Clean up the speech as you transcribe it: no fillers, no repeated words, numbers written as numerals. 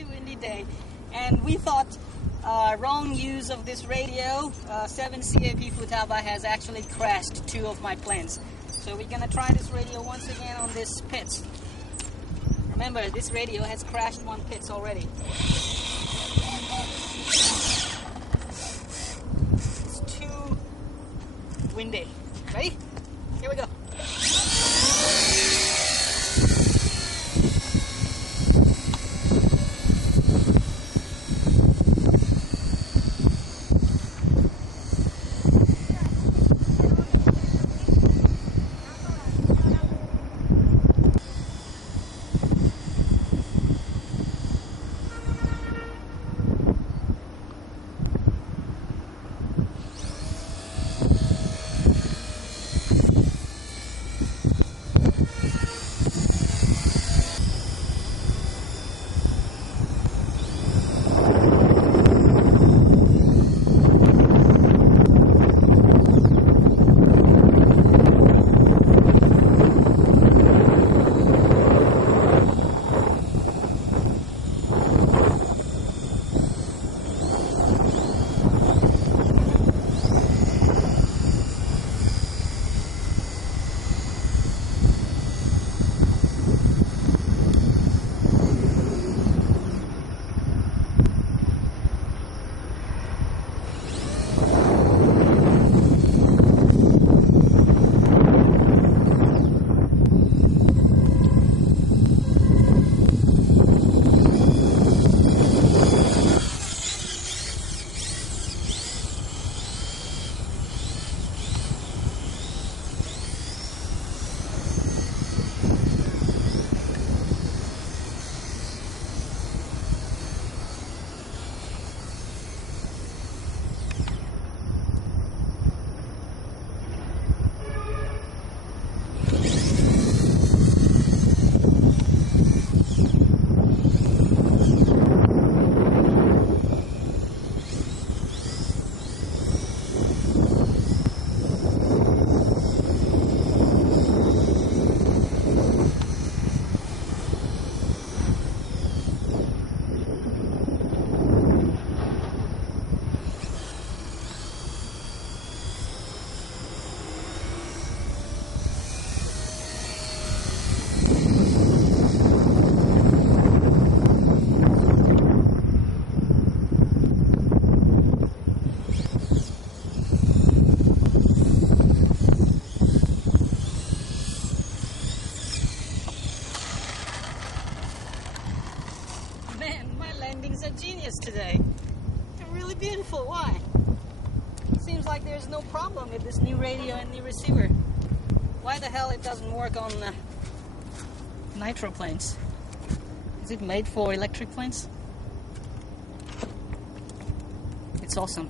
very windy day, and we thought wrong use of this radio. 7CAP Futaba has actually crashed 2 of my planes. So we're gonna try this radio once again on this pit. Remember, this radio has crashed 1 pit already. It's too windy. Ready? Here we go. Landings are genius today. They're really beautiful. Why? Seems like there's no problem with this new radio and new receiver. Why the hell it doesn't work on nitro planes? Is it made for electric planes? It's awesome.